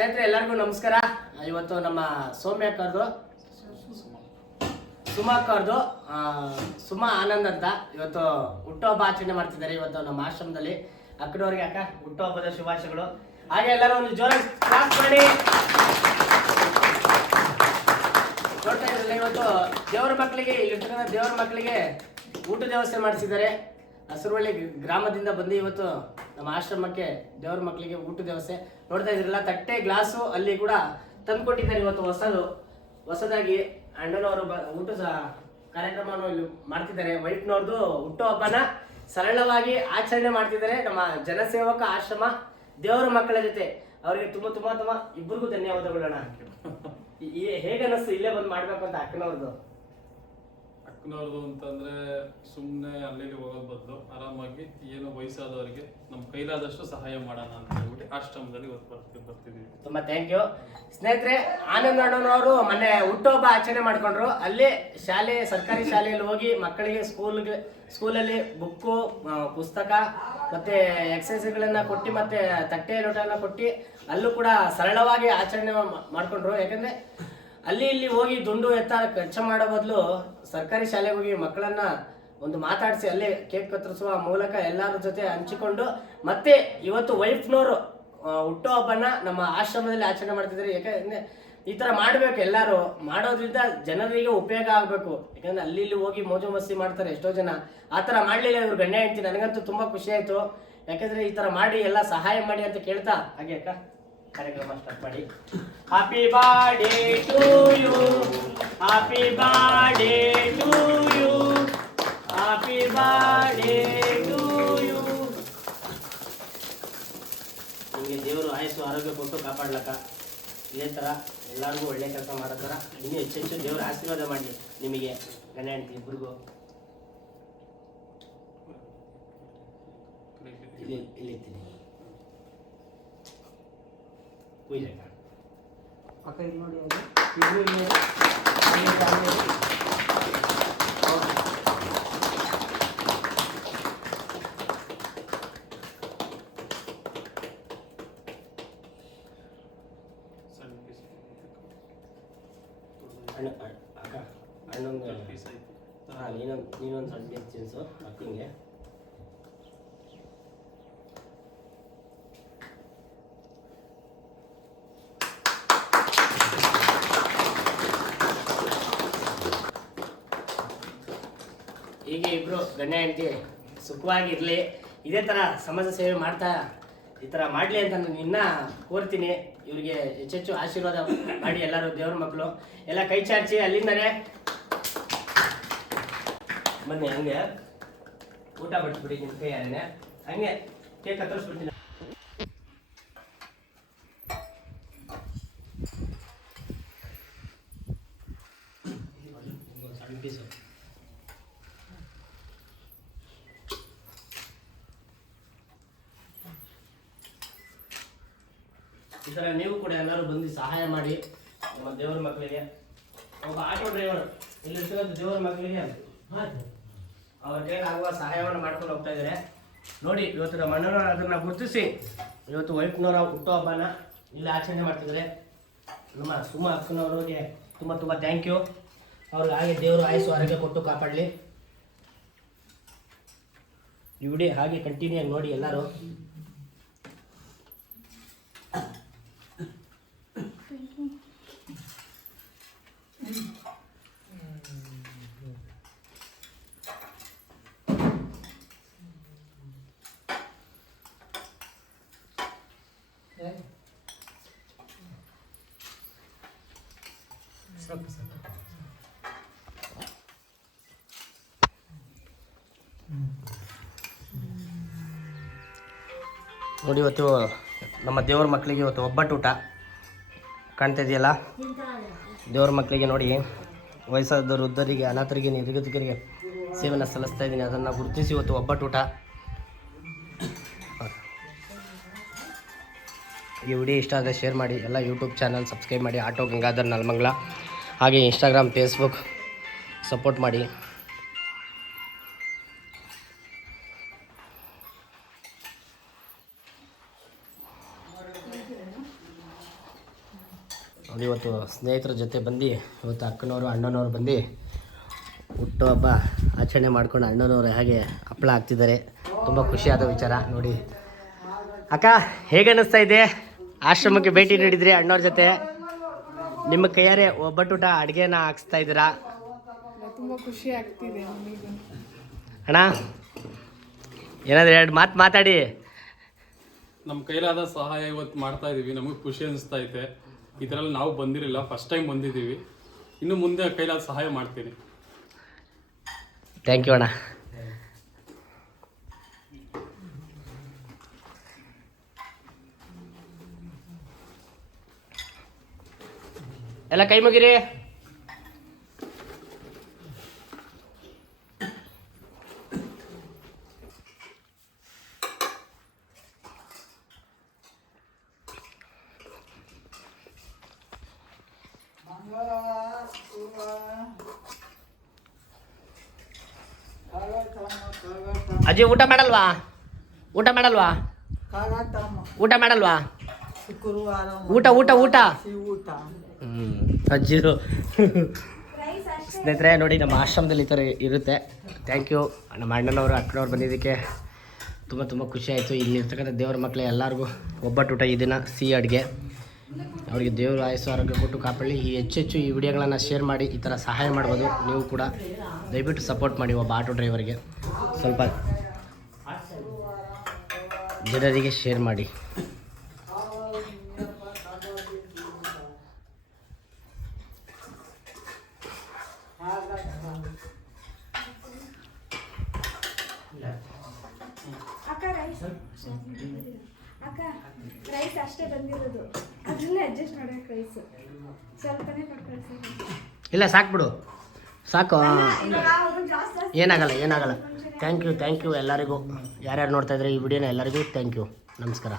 ಸ್ನೇಹಿತರೆ, ಎಲ್ಲರಿಗೂ ನಮಸ್ಕಾರ. ಇವತ್ತು ನಮ್ಮ ಸೌಮ್ಯ ಕಾರ್ದು ಸುಮಾ ಆನಂದ್ ಅಂತ. ಇವತ್ತು ಹುಟ್ಟುಹಬ್ಬ ಆಚರಣೆ ಮಾಡ್ತಿದ್ದಾರೆ ಇವತ್ತು ನಮ್ಮ ಆಶ್ರಮದಲ್ಲಿ. ಅಕ್ಕನವ್ರಿಗೆ ಅಕ್ಕ, ಹುಟ್ಟುಹಬ್ಬದ ಶುಭಾಶಯಗಳು. ಹಾಗೆ ಎಲ್ಲರೂ ಒಂದು ಜೋರಾಗಿ ಕ್ಲಾಸ್ ಮಾಡಿ. ನೋಡ್ತಾ ಇವತ್ತು ದೇವರ ಮಕ್ಕಳಿಗೆ, ಇಲ್ಲಿರ್ತಕ್ಕಂಥ ದೇವರ ಮಕ್ಕಳಿಗೆ ಊಟದ ವ್ಯವಸ್ಥೆ ಮಾಡಿಸಿದ್ದಾರೆ. ಹಸಿರುವಳ್ಳಿ ಗ್ರಾಮದಿಂದ ಬಂದು ಇವತ್ತು ನಮ್ಮ ಆಶ್ರಮಕ್ಕೆ ದೇವ್ರ ಮಕ್ಕಳಿಗೆ ಊಟದ ವ್ಯವಸ್ಥೆ. ನೋಡ್ತಾ ಇದ್ರಲ್ಲ ತಟ್ಟೆ, ಗ್ಲಾಸು, ಅಲ್ಲಿ ಕೂಡ ತಂದ್ಕೊಟ್ಟಿದ್ದಾರೆ ಇವತ್ತು ಹೊಸದು. ಹೊಸದಾಗಿ ಅಣ್ಣನವರು ಬ, ಊಟ ಕಾರ್ಯಕ್ರಮವನ್ನು ಇಲ್ಲಿ ಮಾಡ್ತಿದ್ದಾರೆ. ವೈಟ್ನವ್ರದ್ದು ಹುಟ್ಟುಹಬ್ಬನ ಸರಳವಾಗಿ ಆಚರಣೆ ಮಾಡ್ತಿದ್ದಾರೆ ನಮ್ಮ ಜನಸೇವಕ ಆಶ್ರಮ ದೇವರ ಮಕ್ಕಳ ಜೊತೆ. ಅವರಿಗೆ ತುಂಬ, ತುಂಬಾ ತುಂಬಾ ಇಬ್ಬರಿಗೂ ಧನ್ಯವಾದಗಳಣ್ಣ ಹೇಗೆ ಅನ್ನಿಸ್ತು ಇಲ್ಲೇ ಬಂದು ಮಾಡ್ಬೇಕು ಅಂತ ಅಕ್ಕನವ್ರದ್ದು ಅಕ್ಕನವ್ರದ್ದು ಅಂತಂದ್ರೆ ಸುಮ್ಮನೆ ಅಲ್ಲಿ ಹೋಗೋದು ಬದಲು. ಆರಾಮಾಗಿ ಏನೋ ವಯಸ್ಸಾದವರಿಗೆ ನಮ್ಮ ಕೈಲಾದಷ್ಟು ಸಹಾಯ ಮಾಡೋಣ ಅಂತ ಹೇಳ್ಬಿಟ್ಟು ಆಶ್ರಮದಲ್ಲಿ ಇವತ್ತು ಬರ್ತೀವಿ ಬರ್ತಿದ್ದೀವಿ ತುಂಬಾ ಥ್ಯಾಂಕ್ ಯು ಸ್ನೇಹಿತರೆ, ಆನಂದ್ ಅಣ್ಣನವರು ಮೊನ್ನೆ ಹುಟ್ಟುಹಬ್ಬ ಆಚರಣೆ ಮಾಡ್ಕೊಂಡ್ರು. ಅಲ್ಲಿ ಶಾಲೆ, ಸರ್ಕಾರಿ ಶಾಲೆಯಲ್ಲಿ ಹೋಗಿ ಮಕ್ಕಳಿಗೆ ಸ್ಕೂಲ್ಗೆ, ಸ್ಕೂಲಲ್ಲಿ ಬುಕ್ಕು ಪುಸ್ತಕ ಮತ್ತೆ ಎಕ್ಸಸೈಸ್ಗಳನ್ನ ಕೊಟ್ಟು ಮತ್ತೆ ತಟ್ಟೆ ಲೋಟನ ಕೊಟ್ಟು ಅಲ್ಲೂ ಕೂಡ ಸರಳವಾಗಿ ಆಚರಣೆ ಮಾಡ್ಕೊಂಡ್ರು. ಯಾಕಂದ್ರೆ ಅಲ್ಲಿ ಇಲ್ಲಿ ಹೋಗಿ ದುಂಡು ಎತ್ತ ಖರ್ಚು ಮಾಡೋ ಬದಲು ಸರ್ಕಾರಿ ಶಾಲೆಗೆ ಹೋಗಿ ಮಕ್ಕಳನ್ನ ಒಂದು ಮಾತಾಡಿಸಿ ಅಲ್ಲೇ ಕೇಕ್ ಕತ್ತರಿಸುವ ಮೂಲಕ ಎಲ್ಲರ ಜೊತೆ ಹಂಚಿಕೊಂಡು ಮತ್ತೆ ಇವತ್ತು ವೈಫ್ನವರು ಹುಟ್ಟುಹಬ್ಬನ ನಮ್ಮ ಆಶ್ರಮದಲ್ಲಿ ಆಚರಣೆ ಮಾಡ್ತಿದ್ದಾರೆ. ಯಾಕಂದ್ರೆ ಈ ತರ ಮಾಡ್ಬೇಕು ಎಲ್ಲರೂ. ಮಾಡೋದ್ರಿಂದ ಜನರಿಗೆ ಉಪಯೋಗ ಆಗ್ಬೇಕು. ಯಾಕಂದ್ರೆ ಅಲ್ಲಿ ಇಲ್ಲಿ ಹೋಗಿ ಮೋಜು ಮಸ್ತಿ ಮಾಡ್ತಾರೆ ಎಷ್ಟೋ ಜನ. ಆ ತರ ಮಾಡ್ಲಿಲ್ಲ ಇವ್ರು ಗಂಡ ಹೆಂಡ್ತಿ. ನನಗಂತೂ ತುಂಬಾ ಖುಷಿ ಆಯ್ತು. ಯಾಕಂದ್ರೆ ಈ ತರ ಮಾಡಿ ಎಲ್ಲ ಸಹಾಯ ಮಾಡಿ ಅಂತ ಕೇಳ್ತಾ. ಹಾಗೆ ಅಕ್ಕ? ಕಾರ್ಯಕ್ರಮ ಸ್ಟಾರ್ಟ್ ಮಾಡಿ. Happy birthday to you happy birthday to you happy birthday to you ನಿಮಗೆ ದೇವರು ಆಯಸ್ಸು, ಆರೋಗ್ಯ ಕೊಟ್ಟು ಕಾಪಾಡ್ಲಕ್ಕ. ಇದೇ ಥರ ಎಲ್ಲರಿಗೂ ಒಳ್ಳೆ ಕೆಲಸ ಮಾಡೋ ಥರ ಇನ್ನೂ ಹೆಚ್ಚೆಚ್ಚು ದೇವರ ಆಶೀರ್ವಾದ ಮಾಡಲಿ ನಿಮಗೆ, ಗಂಡ ಹೆಂಡತಿ ಇಬ್ಬರಿಗೂ ಇಲ್ಲಿ ಇಲ್ಲಿ ಇಲ್ಲಿ ಫ್ಯಾಮಿಲಿ. ಹೌದು. ಸಣ್ಣ piece. ಅಣ್ಣ ಅಣ್ಣ- ಅಕ್ಕ ಅಣ್ಣಂದು ದೊಡ್ಡ piece ಐತಿ. ಹಾಂ ನೀನೊಂದು ನೀನೊಂದು ಸಣ್ಣ ತಿನ್ಸು ಅಕ್ಕಂಗೆ ಹೀಗೆ ಇಬ್ರು ಗಂಡ ಹೆಂಡತಿ ಸುಖವಾಗಿರ್ಲಿ, ಇದೇ ಥರ ಸಮಾಜ ಸೇವೆ ಮಾಡ್ತಾ ಈ ಥರ ಮಾಡಲಿ ಅಂತ ನಾನು ಇನ್ನೂ ಕೋರ್ತೀನಿ. ಇವ್ರಿಗೆ ಹೆಚ್ಚೆಚ್ಚು ಆಶೀರ್ವಾದ ಮಾಡಿ ಎಲ್ಲರೂ ದೇವ್ರ ಮಕ್ಕಳು. ಎಲ್ಲ ಕೈ ಚಾಚಿ ಅಲ್ಲಿಂದನೇ. ಬನ್ನಿ, ಹಂಗೆ. ಊಟ ಬಿಟ್ಬಿಡಿ ನಿಮ್ಮ ಕೈ ಯಾರನ್ನೇ ಹಂಗೆ ಕೇಕ್ ಈ ಥರ ನೀವು ಕೂಡ ಎಲ್ಲರೂ ಬಂದು ಸಹಾಯ ಮಾಡಿ ನಮ್ಮ ದೇವರ ಮಕ್ಕಳಿಗೆ. ಒಬ್ಬ ಆಟೋ ಡ್ರೈವರ್ ಇಲ್ಲಿರ್ತಕ್ಕಂಥ ದೇವರ ಮಕ್ಕಳಿಗೆ ಅವ್ರ ಆಗುವ ಸಹಾಯವನ್ನು ಮಾಡ್ಕೊಂಡು ಹೋಗ್ತಾ ಇದ್ದಾರೆ. ನೋಡಿ, ಇವತ್ತು ನಮ್ಮ ಅಣ್ಣನ ಅದನ್ನ ಗುರುತಿಸಿ, ಇವತ್ತು ವೈಫ್ನವರ ಹುಟ್ಟುಹಬ್ಬನ ಇಲ್ಲಿ ಆಚರಣೆ ಮಾಡ್ತಿದ್ದಾರೆ. ನಮ್ಮ ಸುಮ ಅಕ್ಕನವ್ರಿಗೆ ತುಂಬ ತುಂಬ ಥ್ಯಾಂಕ್ ಯು ಅವ್ರಿಗೆ ಹಾಗೆ ದೇವರು ಆಯಸ್ಸು, ಆರೋಗ್ಯ ಕೊಟ್ಟು ಕಾಪಾಡಲಿ. ಈ ವಿಡಿಯೋ ಹಾಗೆ ಕಂಟಿನ್ಯೂ ಆಗಿ ನೋಡಿ ಎಲ್ಲರೂ. ನೋಡಿ ಇವತ್ತು ನಮ್ಮ ದೇವ್ರ ಮಕ್ಕಳಿಗೆ ಇವತ್ತು ಒಬ್ಬಟ್ಟು ಊಟ. ಕಾಣ್ತಾ ಇದೆಯಲ್ಲ? ದೇವ್ರ ಮಕ್ಕಳಿಗೆ ನೋಡಿ ವಯಸ್ಸಾದ ವೃದ್ಧರಿಗೆ, ಅನಾಥರಿಗೆ ನಿರ್ಗತಿಕರಿಗೆ ಸೇವೆನ ಸಲ್ಲಿಸ್ತಾ ಇದ್ದೀನಿ. ಅದನ್ನು ಗುರುತಿಸಿ ಇವತ್ತು ಒಬ್ಬಟ್ಟು ಊಟ. ಈ ವಿಡಿಯೋ ಇಷ್ಟ ಆದರೆ ಶೇರ್ ಮಾಡಿ. ಎಲ್ಲ ಯೂಟ್ಯೂಬ್ ಚಾನಲ್ ಸಬ್ಸ್ಕ್ರೈಬ್ ಮಾಡಿ. ಆಟೋ ಗಂಗಾಧರ್ ನಲ್ಮಂಗ್ಲ. ಹಾಗೆ ಇನ್ಸ್ಟಾಗ್ರಾಮ್ ಫೇಸ್ಬುಕ್ ಸಪೋರ್ಟ್ ಮಾಡಿ. ಇವತ್ತು ಸ್ನೇಹಿತರ ಜೊತೆ ಬಂದು, ಇವತ್ತು ಅಕ್ಕನವರು, ಅಣ್ಣನವರು ಬಂದು ಹುಟ್ಟುಹಬ್ಬ ಆಚರಣೆ ಮಾಡ್ಕೊಂಡು ಅಣ್ಣನವರು ಹಾಗೆ ಹಪ್ಪಳ ಹಾಕ್ತಿದ್ದಾರೆ. ತುಂಬ ಖುಷಿಯಾದ ವಿಚಾರ. ನೋಡಿ. ಅಕ್ಕ ಹೇಗೆ ಅನ್ನಿಸ್ತಾ ಇದೆ? ಆಶ್ರಮಕ್ಕೆ ಭೇಟಿ ನೀಡಿದ್ರಿ ಅಣ್ಣವ್ರ ಜೊತೆ? ನಿಮ್ಮ ಕೈಯಾರೆ ಒಬ್ಬಟ್ಟುಟ ಅಡುಗೆನ ಹಾಕ್ಸ್ತಾ ಇದ್ದೀರಾ? ತುಂಬ ಖುಷಿ ಆಗ್ತಿದೆ ಅಣ್ಣ ಏನಾದ್ರೆ ಎರಡು ಮಾತು ಮಾತಾಡಿ. ನಮ್ಮ ಕೈಲಾದ ಸಹಾಯ ಇವತ್ತು ಮಾಡ್ತಾ ಇದೀವಿ. ನಮಗೆ ಖುಷಿ ಅನಿಸ್ತಾ ಐತೆ ಇದರಲ್ಲಿ ನಾವು ಬಂದಿರಲಿಲ್ಲ ಫಸ್ಟ್ ಟೈಮ್ ಬಂದಿದ್ದೀವಿ. ಇನ್ನು ಮುಂದೆ ಕೈಲಾದ ಸಹಾಯ ಮಾಡ್ತೀನಿ. ಥ್ಯಾಂಕ್ ಯು ಅಣ್ಣ. ಎಲ್ಲ ಕೈ ಮುಗಿರಿ ಅಜ್ಜಿ ಊಟ ಮಾಡಲ್ವಾ? ಊಟ ಮಾಡಲ್ವಾ? ಊಟ ಮಾಡಲ್ವಾ? ಶುಕ್ರವಾರ ಊಟ ಊಟ ಊಟ. ಊಟ. ಹ್ಮ್ ಅಜ್ಜಿರು ಸ್ನೇಹಿತರೆ ನೋಡಿ ನಮ್ಮ ಆಶ್ರಮದಲ್ಲಿ ಈ ಥರ ಇರುತ್ತೆ. ಥ್ಯಾಂಕ್ ಯು ನಮ್ಮ ಅಣ್ಣನವರು ಅಕ್ಕನವ್ರು ಬಂದಿದ್ದಕ್ಕೆ ತುಂಬ ತುಂಬ ಖುಷಿ ಆಯಿತು. ಇಲ್ಲಿರ್ತಕ್ಕಂಥ ದೇವ್ರ ಮಕ್ಕಳು ಎಲ್ಲರಿಗೂ ಒಬ್ಬಟ್ಟು ಊಟ ಈ ದಿನ ಸಿಹಿ ಅಡುಗೆ. ಅವರಿಗೆ ದೇವರು ಆಯಸ್ಸು ಆರೋಗ್ಯ ಕೊಟ್ಟು ಕಾಪಾಡಿ ಈ ಹೆಚ್ಚು ಹೆಚ್ಚು ಈ ವಿಡಿಯೋಗಳನ್ನು ಶೇರ್ ಮಾಡಿ ಈ ಥರ ಸಹಾಯ ಮಾಡ್ಬೋದು. ನೀವು ಕೂಡ ದಯವಿಟ್ಟು ಸಪೋರ್ಟ್ ಮಾಡಿ ಒಬ್ಬ ಆಟೋ ಡ್ರೈವರ್ಗೆ ಸ್ವಲ್ಪ ಜನರಿಗೆ ಶೇರ್ ಮಾಡಿ ಅಕ್ಕ ರೈಸ್ ಅಕ್ಕ ರೈಸ್ ಅಷ್ಟೇ ಬಂದಿರೋದು. ಅದನ್ನೇ ಅಡ್ಜಸ್ಟ್ ಮಾಡೋಕೆ ರೈಸ್ ಸ್ವಲ್ಪನೇ ಕೊಟ್ಟು ಇಲ್ಲ ಸಾಕ್ಬಿಡು. ಸಾಕು ಏನಾಗಲ್ಲ ಏನಾಗಲ್ಲ. ಥ್ಯಾಂಕ್ ಯು ಥ್ಯಾಂಕ್ ಯು ಎಲ್ಲರಿಗೂ. ಯಾರ್ಯಾರು ನೋಡ್ತಾ ಇದ್ರೆ ಈ ವಿಡಿಯೋನ ಎಲ್ಲರಿಗೂ ಥ್ಯಾಂಕ್ ಯು ನಮಸ್ಕಾರ.